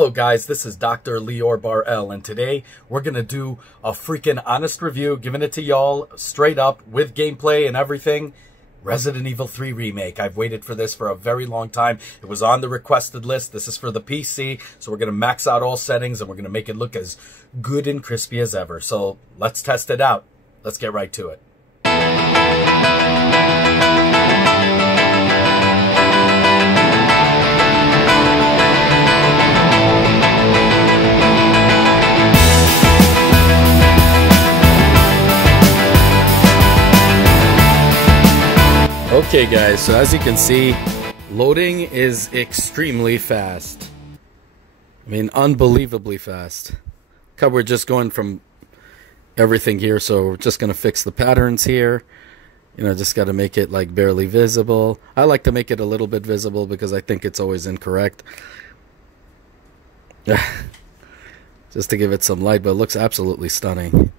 Hello guys, this is Dr. Lior Bar-El, and today we're going to do a freaking honest review, giving it to y'all straight up with gameplay and everything. Resident Evil 3 Remake. I've waited for this for a very long time. It was on the requested list. This is for the PC, so we're going to max out all settings and we're going to make it look as good and crispy as ever. So let's test it out. Let's get right to it. Okay guys, so as you can see, loading is extremely fast. I mean, unbelievably fast. We're just going from everything here, so we're just going to fix the patterns here. You know, just got to make it like barely visible. I like to make it a little bit visible because I think it's always incorrect. Just to give it some light, but it looks absolutely stunning.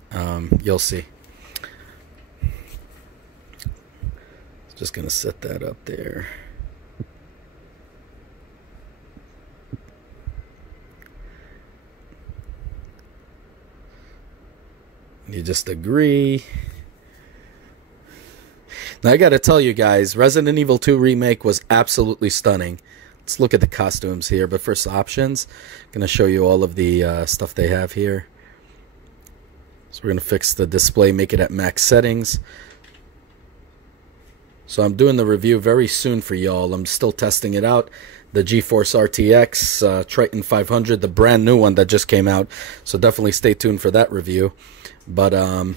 You'll see. Just gonna set that up there. You just agree. Now I gotta tell you guys, Resident Evil 2 Remake was absolutely stunning. Let's look at the costumes here, but first options. I'm gonna show you all of the stuff they have here. So we're gonna fix the display, make it at max settings. So I'm doing the review very soon for y'all. I'm still testing it out. The GeForce RTX Triton 500, the brand new one that just came out. So definitely stay tuned for that review. But so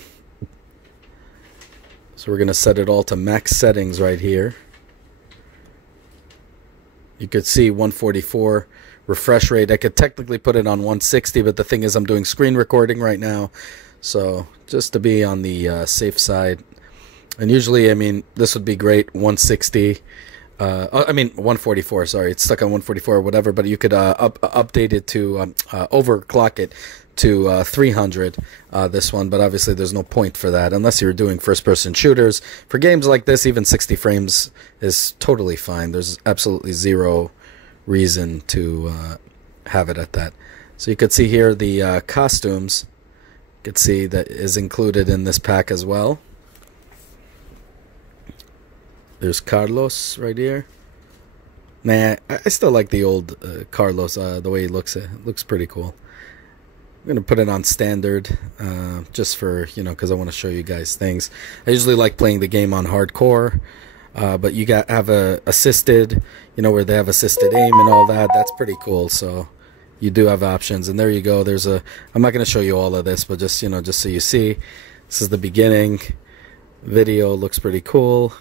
we're gonna set it all to max settings right here. You could see 144 refresh rate. I could technically put it on 160, but the thing is I'm doing screen recording right now. So just to be on the safe side. And usually, I mean, this would be great, 160, 144, sorry, it's stuck on 144 or whatever, but you could update it to, overclock it to 300, this one, but obviously there's no point for that, unless you're doing first-person shooters. For games like this, even 60 frames is totally fine. There's absolutely zero reason to have it at that. So you could see here the costumes, you could see that is included in this pack as well. There's Carlos right here. Nah, I still like the old Carlos, the way he looks. It looks pretty cool. I'm going to put it on standard, just for, you know, because I want to show you guys things. I usually like playing the game on hardcore, but you have a assisted, you know, where they have assisted aim and all that. That's pretty cool, so you do have options. And there you go. There's a, I'm not going to show you all of this, but just, you know, just so you see. This is the beginning. Video looks pretty cool.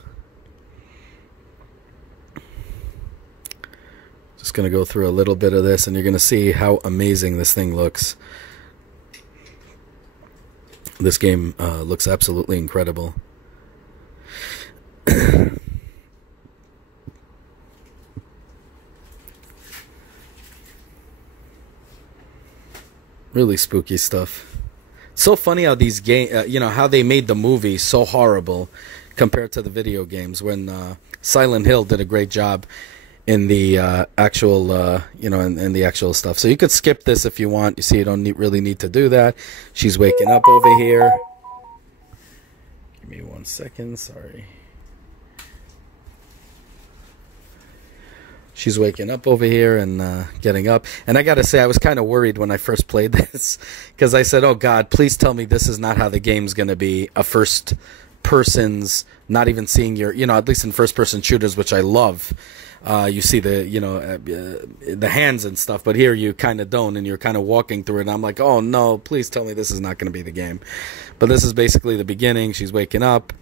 Just going to go through a little bit of this, and you're going to see how amazing this thing looks. This game looks absolutely incredible. Really spooky stuff. It's so funny how these you know, how they made the movie so horrible compared to the video games. When Silent Hill did a great job in the actual, you know, in the actual stuff. So you could skip this if you want. You see, you don't really need to do that. She's waking up over here. Give me 1 second, sorry. She's waking up over here and getting up. And I gotta say, I was kind of worried when I first played this, because I said, oh God, please tell me this is not how the game's gonna be. A first person's, not even seeing your, you know, at least in first person shooters, which I love. You see the, you know, the hands and stuff, but here you kind of don't, and you're kind of walking through it, and I'm like, oh no, please tell me this is not going to be the game. But this is basically the beginning. She's waking up,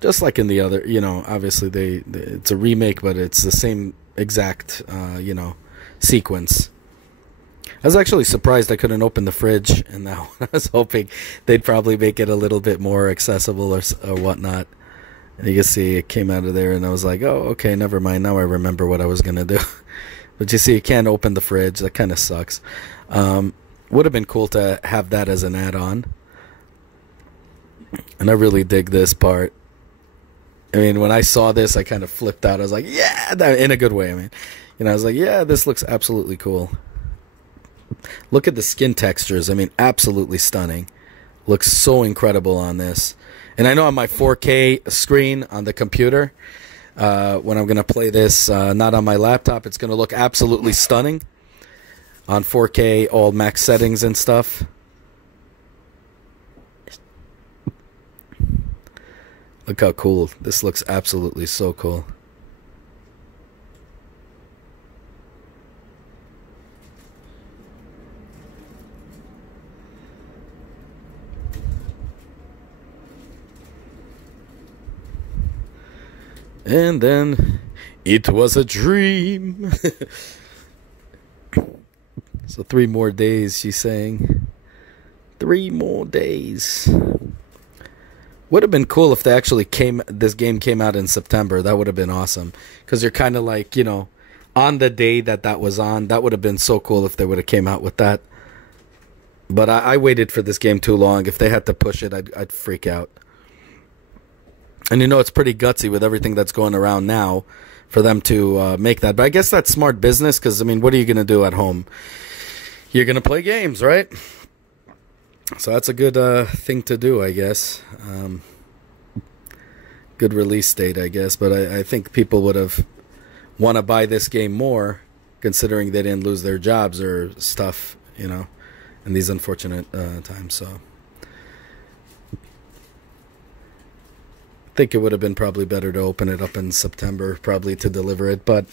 just like in the other, you know, obviously it's a remake, but it's the same exact, you know, sequence. I was actually surprised I couldn't open the fridge in that one. I was hoping they'd probably make it a little bit more accessible or whatnot. And you can see it came out of there, and I was like, oh, okay, never mind. Now I remember what I was going to do. But you see, you can't open the fridge. That kind of sucks. Would have been cool to have that as an add-on. And I really dig this part. I mean, when I saw this, I kind of flipped out. I was like, yeah, in a good way. I mean, you know, I was like, yeah, this looks absolutely cool. Look at the skin textures. I mean, absolutely stunning. Looks so incredible on this. And I know on my 4K screen on the computer, when I'm going to play this, not on my laptop, it's going to look absolutely stunning on 4K, all max settings and stuff. Look how cool. This looks absolutely so cool. And then, it was a dream. So 3 more days, she's saying. 3 more days. Would have been cool if they actually this game came out in September. That would have been awesome. Because you're kind of like, you know, on the day that was on. That would have been so cool if they would have came out with that. But I waited for this game too long. If they had to push it, I'd freak out. And you know, it's pretty gutsy with everything that's going around now for them to make that. But I guess that's smart business because, I mean, what are you going to do at home? You're going to play games, right? So that's a good thing to do, I guess. Good release date, I guess. But I think people would have want to buy this game more considering they didn't lose their jobs or stuff, you know, in these unfortunate times. So I think it would have been probably better to open it up in September, probably to deliver it. But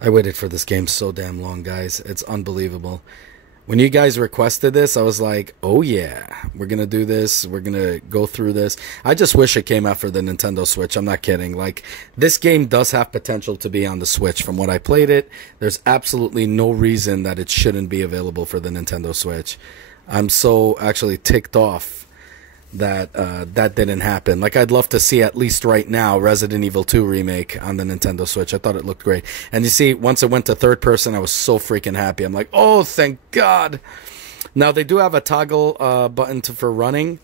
I waited for this game so damn long, guys. It's unbelievable. When you guys requested this, I was like, oh yeah, we're going to do this. We're going to go through this. I just wish it came out for the Nintendo Switch. I'm not kidding. Like, this game does have potential to be on the Switch. From what I played it, there's absolutely no reason that it shouldn't be available for the Nintendo Switch. I'm so actually ticked off that that didn't happen. Like, I'd love to see at least right now Resident Evil 2 Remake on the Nintendo Switch. I thought it looked great. And you see, once it went to third person, I was so freaking happy. I'm like, oh, thank God. Now, they do have a toggle button for running,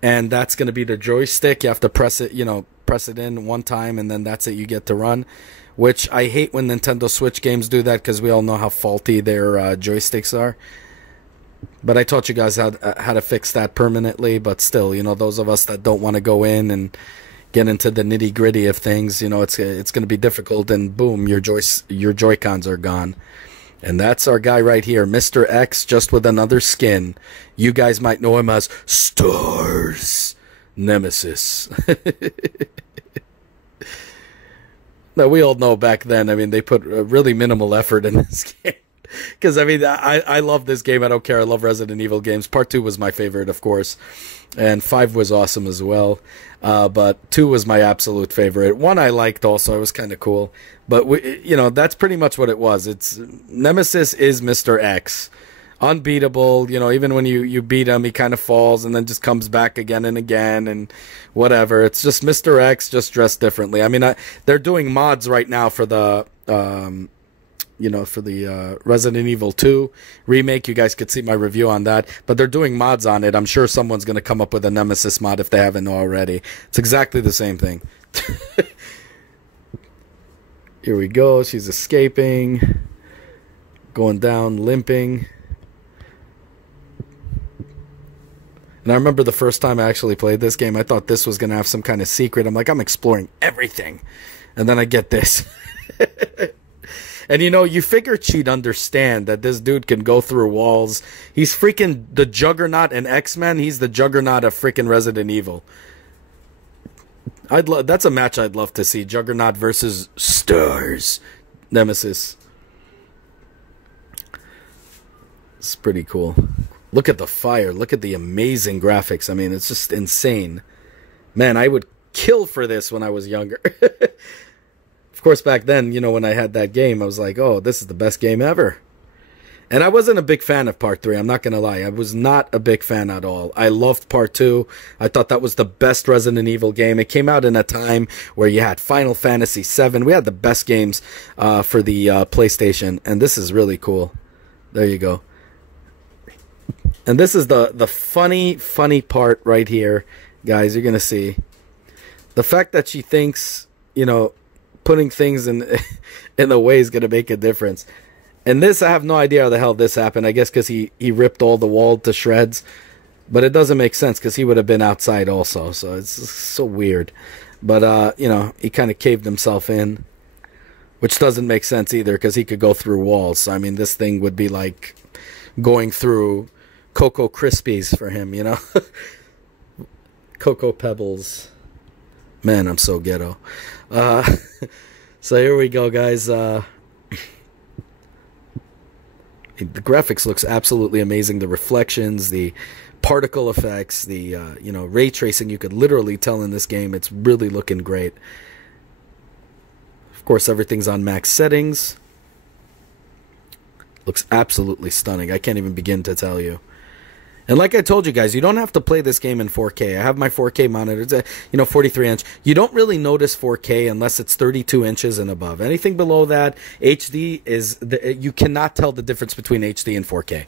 and that's going to be the joystick. You have to press it, you know, press it in one time, and then that's it, you get to run. Which I hate when Nintendo Switch games do that because we all know how faulty their joysticks are. But I taught you guys how to fix that permanently. But still, you know, those of us that don't want to go in and get into the nitty gritty of things, you know, it's going to be difficult. And boom, your Joy-Cons are gone. And that's our guy right here, Mr. X, just with another skin. You guys might know him as Stars Nemesis. Now, we all know back then, I mean, they put really minimal effort in this game. Because, I mean, I love this game. I don't care. I love Resident Evil games. Part 2 was my favorite, of course. And 5 was awesome as well. But 2 was my absolute favorite. 1 I liked also. It was kind of cool. But, you know, that's pretty much what it was. It's Nemesis is Mr. X. Unbeatable. You know, even when you beat him, he kind of falls and then just comes back again and again and whatever. It's just Mr. X, just dressed differently. I mean, they're doing mods right now for the... you know, for the Resident Evil 2 remake. You guys could see my review on that. But they're doing mods on it. I'm sure someone's going to come up with a Nemesis mod if they haven't already. It's exactly the same thing. Here we go. She's escaping. Going down, limping. And I remember the first time I actually played this game, I thought this was going to have some kind of secret. I'm like, I'm exploring everything. And then I get this. And, you know, you figure she'd understand that this dude can go through walls. He's freaking the Juggernaut in X-Men. He's the Juggernaut of freaking Resident Evil. That's a match I'd love to see. Juggernaut versus Stars Nemesis. It's pretty cool. Look at the fire. Look at the amazing graphics. I mean, it's just insane. Man, I would kill for this when I was younger. Of course, back then, you know, when I had that game, I was like, oh, this is the best game ever. And I wasn't a big fan of Part 3. I'm not going to lie. I was not a big fan at all. I loved Part 2. I thought that was the best Resident Evil game. It came out in a time where you had Final Fantasy VII. We had the best games for the PlayStation. And this is really cool. There you go. And this is the funny part right here. Guys, you're going to see. The fact that she thinks, you know, putting things in a way is going to make a difference. And this, I have no idea how the hell this happened. I guess because he ripped all the wall to shreds. But it doesn't make sense because he would have been outside also. So it's so weird. But, you know, he kind of caved himself in. Which doesn't make sense either because he could go through walls. So, I mean, this thing would be like going through Cocoa Krispies for him, you know? Cocoa Pebbles. Man, I'm so ghetto. So here we go, guys. The graphics looks absolutely amazing. The reflections, the particle effects, the you know, ray tracing, you could literally tell in this game. It's really looking great. Of course, everything's on max settings. Looks absolutely stunning. I can't even begin to tell you. And like I told you guys, you don't have to play this game in 4K. I have my 4K monitor. It's a, you know, 43-inch. You don't really notice 4K unless it's 32 inches and above. Anything below that, HD is... you cannot tell the difference between HD and 4K.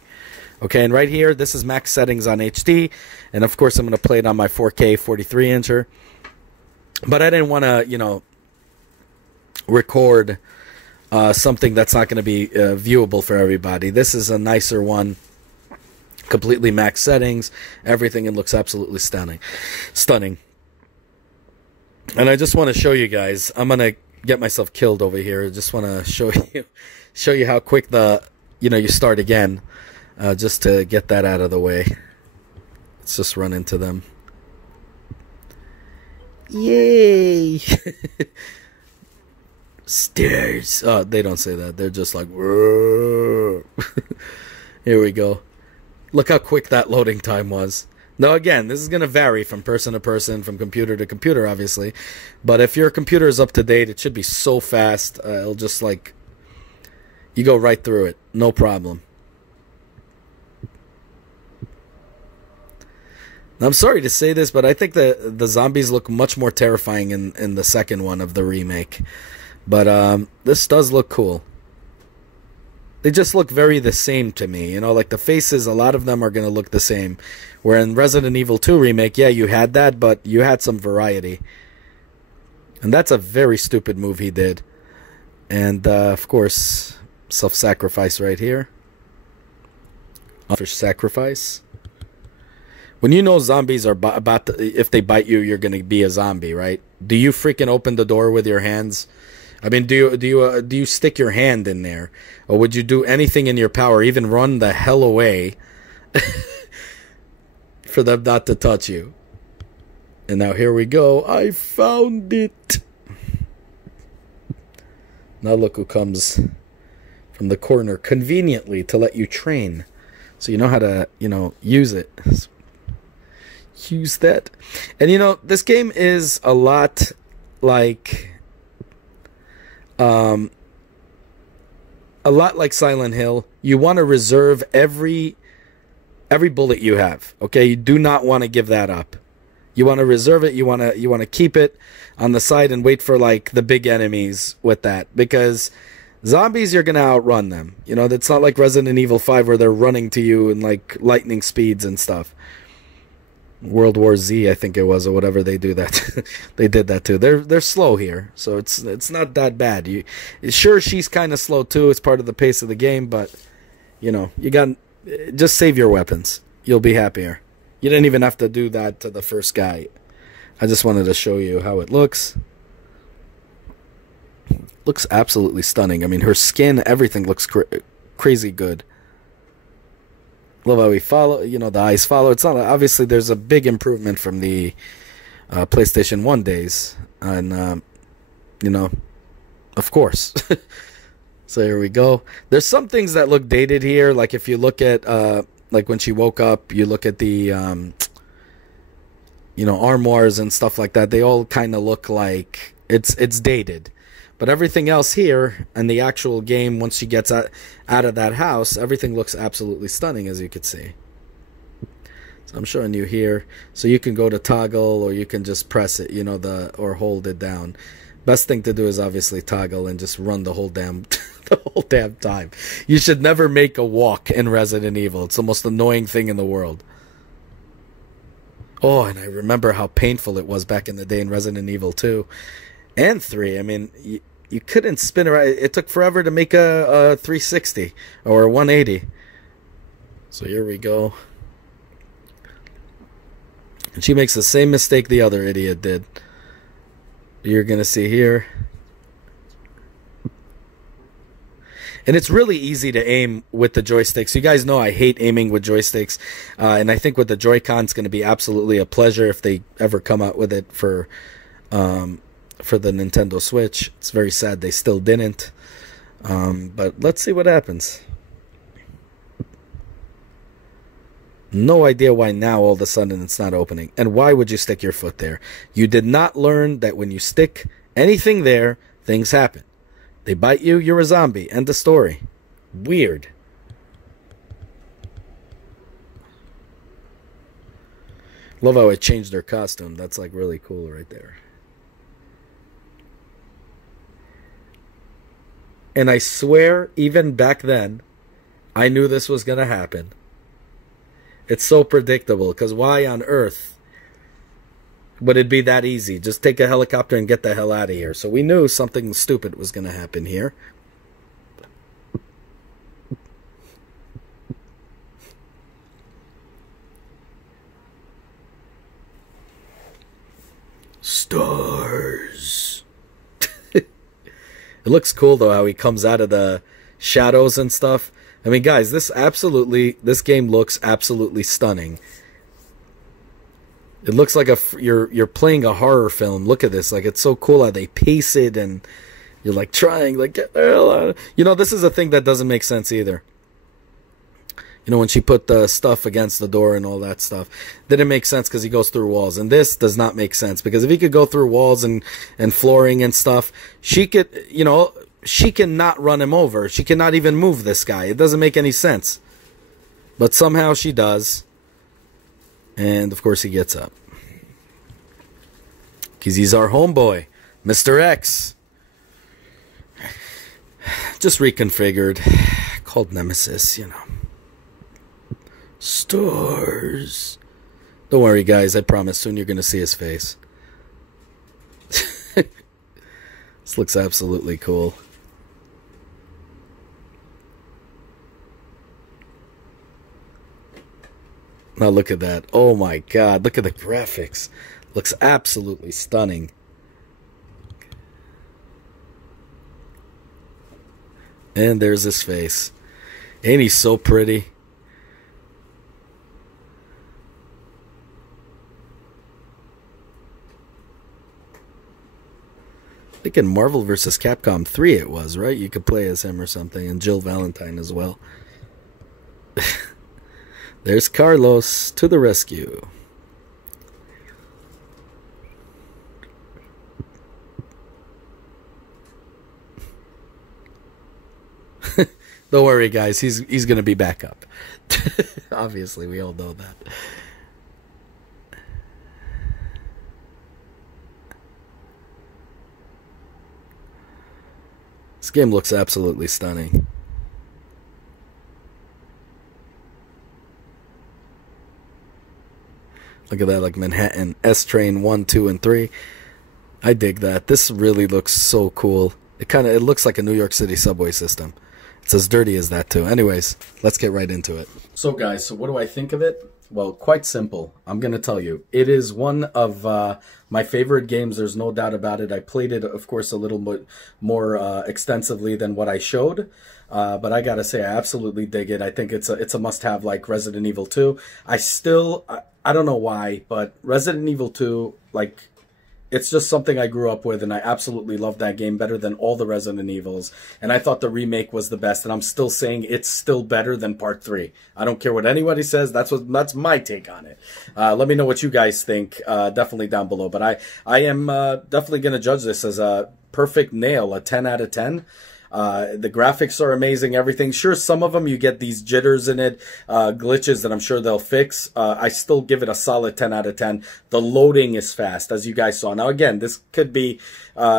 Okay, and right here, this is max settings on HD. And of course, I'm going to play it on my 4K 43-incher. But I didn't want to, you know, record something that's not going to be viewable for everybody. This is a nicer one. Completely max settings, everything, and looks absolutely stunning. And I just want to show you guys. I'm gonna get myself killed over here. I just want to show you how quick you start again, just to get that out of the way. Let's just run into them. Yay! Stairs. Oh, they don't say that. They're just like, here we go. Look how quick that loading time was. Now, again, this is going to vary from person to person, from computer to computer, obviously. But if your computer is up to date, it should be so fast. It'll just, like, you go right through it. No problem. Now, I'm sorry to say this, but I think the zombies look much more terrifying in the second one of the remake. But this does look cool. They just look very the same to me. You know, like the faces, a lot of them are going to look the same. Where in Resident Evil 2 Remake, yeah, you had that, but you had some variety. And that's a very stupid move he did. And, of course, self-sacrifice right here. Offer sacrifice. When you know zombies are about to, if they bite you, you're going to be a zombie, right? Do you freaking open the door with your hands? I mean, do you stick your hand in there, or would you do anything in your power, even run the hell away, for them not to touch you? And now here we go. I found it. Now look who comes from the corner conveniently to let you train, so you know how to, you know, use it. Use that. And you know, this game is a lot like. A lot like Silent Hill. You want to reserve every bullet you have. Okay, you do not want to give that up. You want to reserve it. You want to keep it on the side and wait for like the big enemies with that, because zombies, you're gonna outrun them. You know, it's not like Resident Evil 5 where they're running to you in like lightning speeds and stuff. World War Z, I think it was, or whatever they do that. They did that too. They're slow here, so it's not that bad. Sure, she's kind of slow too. It's part of the pace of the game, but you know, you got just save your weapons. You'll be happier. You didn't even have to do that to the first guy. I just wanted to show you how it looks. Looks absolutely stunning. I mean, her skin, everything looks crazy good. Love how we follow, you know, the eyes follow. It's not, obviously there's a big improvement from the PlayStation 1 days. And, you know, of course. So here we go. There's some things that look dated here. Like if you look at, like when she woke up, you look at the, you know, armoires and stuff like that. They all kind of look like it's dated. But everything else here in the actual game, once she gets out of that house, everything looks absolutely stunning, as you can see. So I'm showing you here. So you can go to toggle, or you can just press it, you know, or hold it down. Best thing to do is obviously toggle and just run the whole damn time. You should never make a walk in Resident Evil. It's the most annoying thing in the world. Oh, and I remember how painful it was back in the day in Resident Evil 2 and 3. I mean, you couldn't spin around. It took forever to make a 360 or a 180. So here we go. And she makes the same mistake the other idiot did. You're going to see here. And it's really easy to aim with the joysticks. You guys know I hate aiming with joysticks. And I think with the Joy-Con, it's going to be absolutely a pleasure if they ever come out with it for the Nintendo Switch. It's very sad they still didn't. But let's see what happens. No idea why now all of a sudden it's not opening. And why would you stick your foot there? You did not learn that when you stick anything there, things happen. They bite you, you're a zombie. End of story. Weird. Love how it changed their costume. That's like really cool right there. And I swear, even back then, I knew this was going to happen. It's so predictable, because why on earth would it be that easy? Just take a helicopter and get the hell out of here. So we knew something stupid was going to happen here. Stars. It looks cool, though, how he comes out of the shadows and stuff. I mean, guys, this game looks absolutely stunning. It looks like you're playing a horror film. Look at this. Like, it's so cool how they pace it, and you're like trying, like, get the hell out. You know, this is a thing that doesn't make sense either. You know, when she put the stuff against the door and all that stuff, didn't make sense because he goes through walls. And this does not make sense, because if he could go through walls and flooring and stuff, she could, you know, she cannot run him over. She cannot even move this guy. It doesn't make any sense. But somehow she does. And, of course, he gets up. Because he's our homeboy, Mr. X. Just reconfigured. Called Nemesis, you know. Stars. Don't worry, guys. I promise soon you're going to see his face. This looks absolutely cool. Now look at that. Oh my god. Look at the graphics. Looks absolutely stunning. And there's his face. Ain't he so pretty? I think in Marvel vs. Capcom 3 it was, right? You could play as him or something. And Jill Valentine as well. There's Carlos to the rescue. Don't worry, guys. He's going to be back up. Obviously, we all know that. This game looks absolutely stunning. Look at that, like Manhattan, S-Train 1, 2, and 3. I dig that. This really looks so cool. It looks like a New York City subway system. It's as dirty as that, too. Anyways, let's get right into it. So, guys, so what do I think of it? Well, quite simple. I'm going to tell you. It is one of my favorite games. There's no doubt about it. I played it, of course, a little bit more extensively than what I showed. But I got to say, I absolutely dig it. I think it's a must-have like Resident Evil 2. I don't know why, but Resident Evil 2, like, it's just something I grew up with, and I absolutely love that game better than all the Resident Evils. And I thought the remake was the best, and I'm still saying it's still better than Part 3. I don't care what anybody says. That's my take on it. Let me know what you guys think, definitely down below. But I am definitely going to judge this as a perfect nail, a 10 out of 10. The graphics are amazing, everything. Sure, some of them you get these jitters in it, glitches that I'm sure they'll fix. I still give it a solid 10 out of 10. The loading is fast, as you guys saw. Now, again, this could be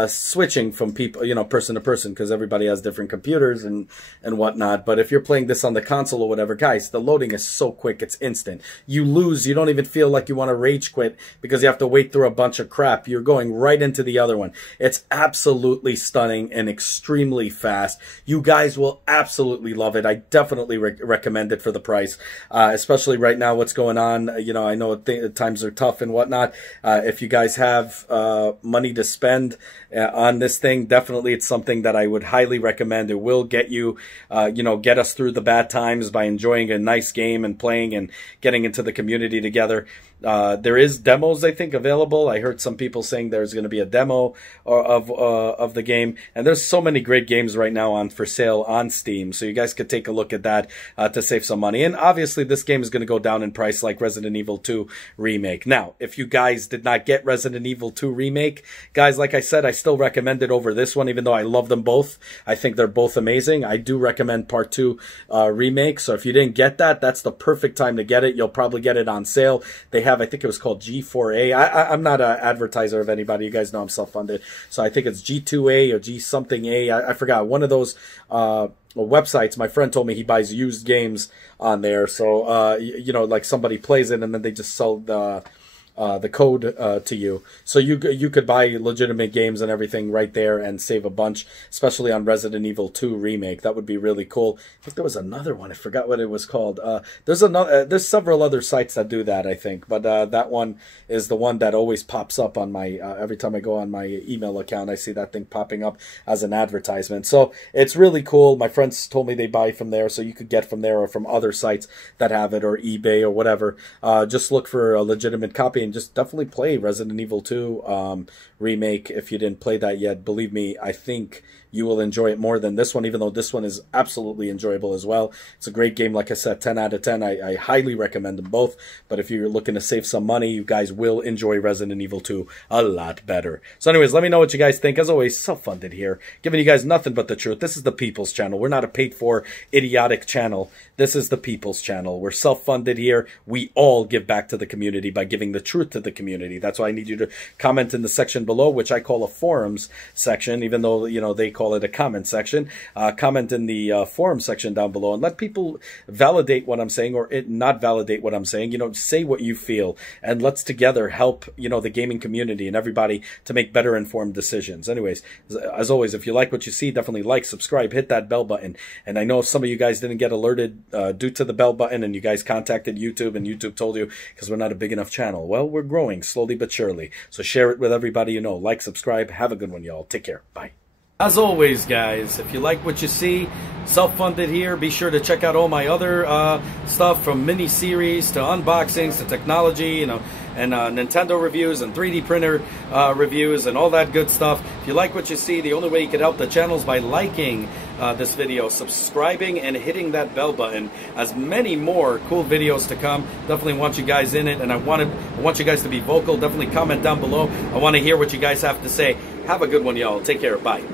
switching from people, you know, person to person, because everybody has different computers and whatnot. But if you're playing this on the console or whatever, guys, the loading is so quick, it's instant. You lose, you don't even feel like you want to rage quit because you have to wait through a bunch of crap. You're going right into the other one. It's absolutely stunning and extremely fast. You guys will absolutely love it. I definitely recommend it for the price, especially right now what's going on. You know, I know times are tough and whatnot. If you guys have money to spend on this thing, definitely it's something that I would highly recommend. It will get you, you know, get us through the bad times by enjoying a nice game and playing and getting into the community together. There is demos, I think, available. I heard some people saying there's going to be a demo of the game, and there's so many great games right now on for sale on Steam, so you guys could take a look at that to save some money. And obviously, this game is going to go down in price like Resident Evil 2 Remake. Now, if you guys did not get Resident Evil 2 Remake, guys, like I said, I still recommend it over this one, even though I love them both. I think they're both amazing. I do recommend Part 2 Remake, so if you didn't get that, that's the perfect time to get it. You'll probably get it on sale. They have, I think it was called G4A. I'm not an advertiser of anybody. You guys know I'm self-funded. So I think it's G2A or G something A. I forgot. One of those websites. My friend told me he buys used games on there. So, you know, like somebody plays it and then they just sell the code to you. So you could buy legitimate games and everything right there and save a bunch, especially on Resident Evil 2 Remake. That would be really cool. I think there was another one. I forgot what it was called. There's several other sites that do that, I think. But that one is the one that always pops up on my, every time I go on my email account, I see that thing popping up as an advertisement. So it's really cool. My friends told me they buy from there, so you could get from there or from other sites that have it, or eBay or whatever. Just look for a legitimate copy and just definitely play Resident Evil 2 Remake if you didn't play that yet. Believe me, I think you will enjoy it more than this one, even though this one is absolutely enjoyable as well. It's a great game. Like I said, 10 out of 10. I highly recommend them both. But if you're looking to save some money, you guys will enjoy Resident Evil 2 a lot better. So anyways, let me know what you guys think. As always, self-funded here, giving you guys nothing but the truth. This is the People's Channel. We're not a paid-for, idiotic channel. This is the People's Channel. We're self-funded here. We all give back to the community by giving the truth to the community. That's why I need you to comment in the section below, which I call a forums section, even though, you know, they call it a comment section. Comment in the forum section down below and let people validate what I'm saying or not validate what I'm saying. You know, say what you feel, and let's together help, you know, the gaming community and everybody to make better informed decisions. Anyways, as always, if you like what you see, definitely like, subscribe, hit that bell button. And I know some of you guys didn't get alerted due to the bell button, and you guys contacted YouTube and YouTube told you because we're not a big enough channel. Well, we're growing slowly but surely. So share it with everybody you know. Like, subscribe. Have a good one, y'all. Take care. Bye. As always, guys, if you like what you see, self-funded here, be sure to check out all my other stuff, from mini-series to unboxings to technology, you know, and Nintendo reviews and 3D printer reviews and all that good stuff. If you like what you see, the only way you can help the channel is by liking this video, subscribing, and hitting that bell button, as many more cool videos to come. Definitely want you guys in it, and I want you guys to be vocal. Definitely comment down below. I want to hear what you guys have to say. Have a good one, y'all. Take care. Bye.